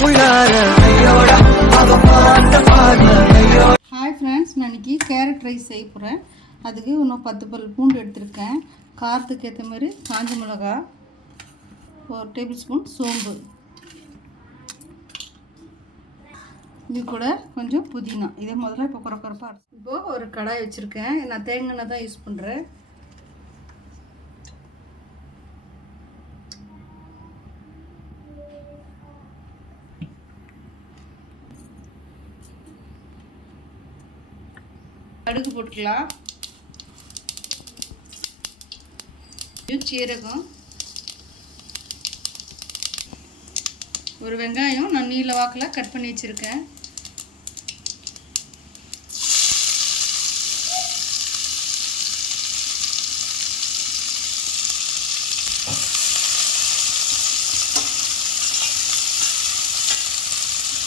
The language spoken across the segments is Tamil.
ஹாய் ஃப்ரெண்ட்ஸ், நான் இன்றைக்கி கேரட் ரைஸ் செய்ய போகிறேன். அதுக்கு இன்னும் 10 பல் பூண்டு எடுத்திருக்கேன். காரத்துக்கு ஏற்ற மாதிரி காஞ்ச மிளகா, 1 டேபிள் ஸ்பூன் சோம்பு, இது கூட கொஞ்சம் புதினா. இதே முதல்ல இப்போ குறப்பாக இப்போது ஒரு கடாய் வச்சுருக்கேன். நான் தேங்காய் எண்ணெய் தான் யூஸ் பண்ணுறேன். கடுகு போட்டுக்கலாம், சீரகம், ஒரு வெங்காயம் நான் நீல வாக்கில் கட் பண்ணி வச்சுருக்கேன்.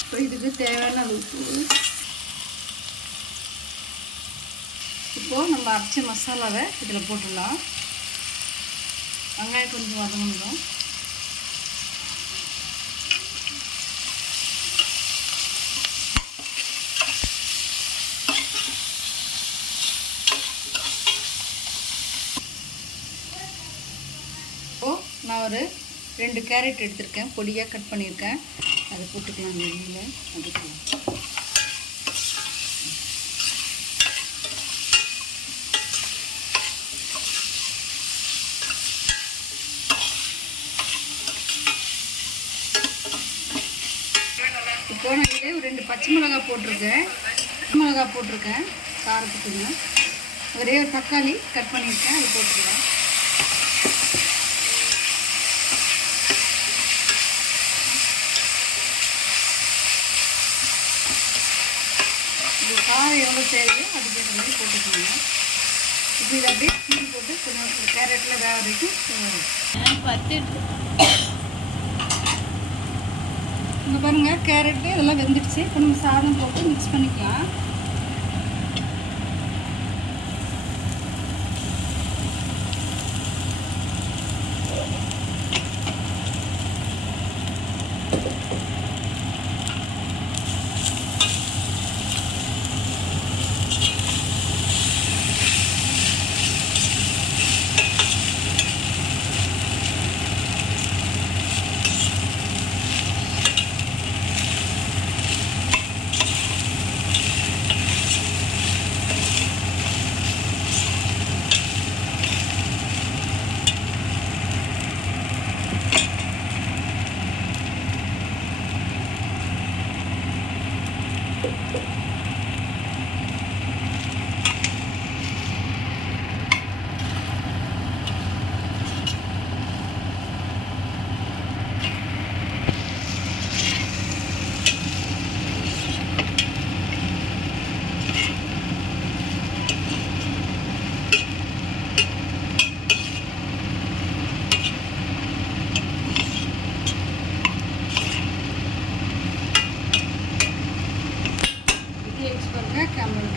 இப்போ இதுக்கு தேவையான அளவு இப்போது நம்ம அரைச்ச மசாலாவை இதில் போட்டுடலாம். வெங்காயம் கொஞ்சம் வதங்கணும். இப்போது நான் ஒரு 2 கேரட் எடுத்திருக்கேன், பொடியாக கட் பண்ணியிருக்கேன். அதை போட்டுக்கலாம். நெய்யில் அதுக்கலாம். இப்போ நான் இதே ஒரு 2 பச்சை மிளகாய் போட்டிருக்கேன் காரத்துக்குங்க. ஒரே ஒரு தக்காளி கட் பண்ணியிருக்கேன், அது போட்டுக்கலாம். இந்த காரம் எவ்வளோ தேவையோ அதுக்கேற்ற மாதிரி போட்டுக்கோங்க. இப்போ இதை அப்படியே தூக்கி போட்டு கொஞ்சம் கேரட்டில் வேக வரைக்கும் இங்கே பாருங்கள், கேரட்டு இதெல்லாம் வெந்துடுச்சு. இப்போ நம்ம சாதம் போட்டு மிக்ஸ் பண்ணிக்கலாம்.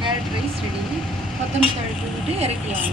Carrot rice ready. 19 விட்டு இறக்கலாம்.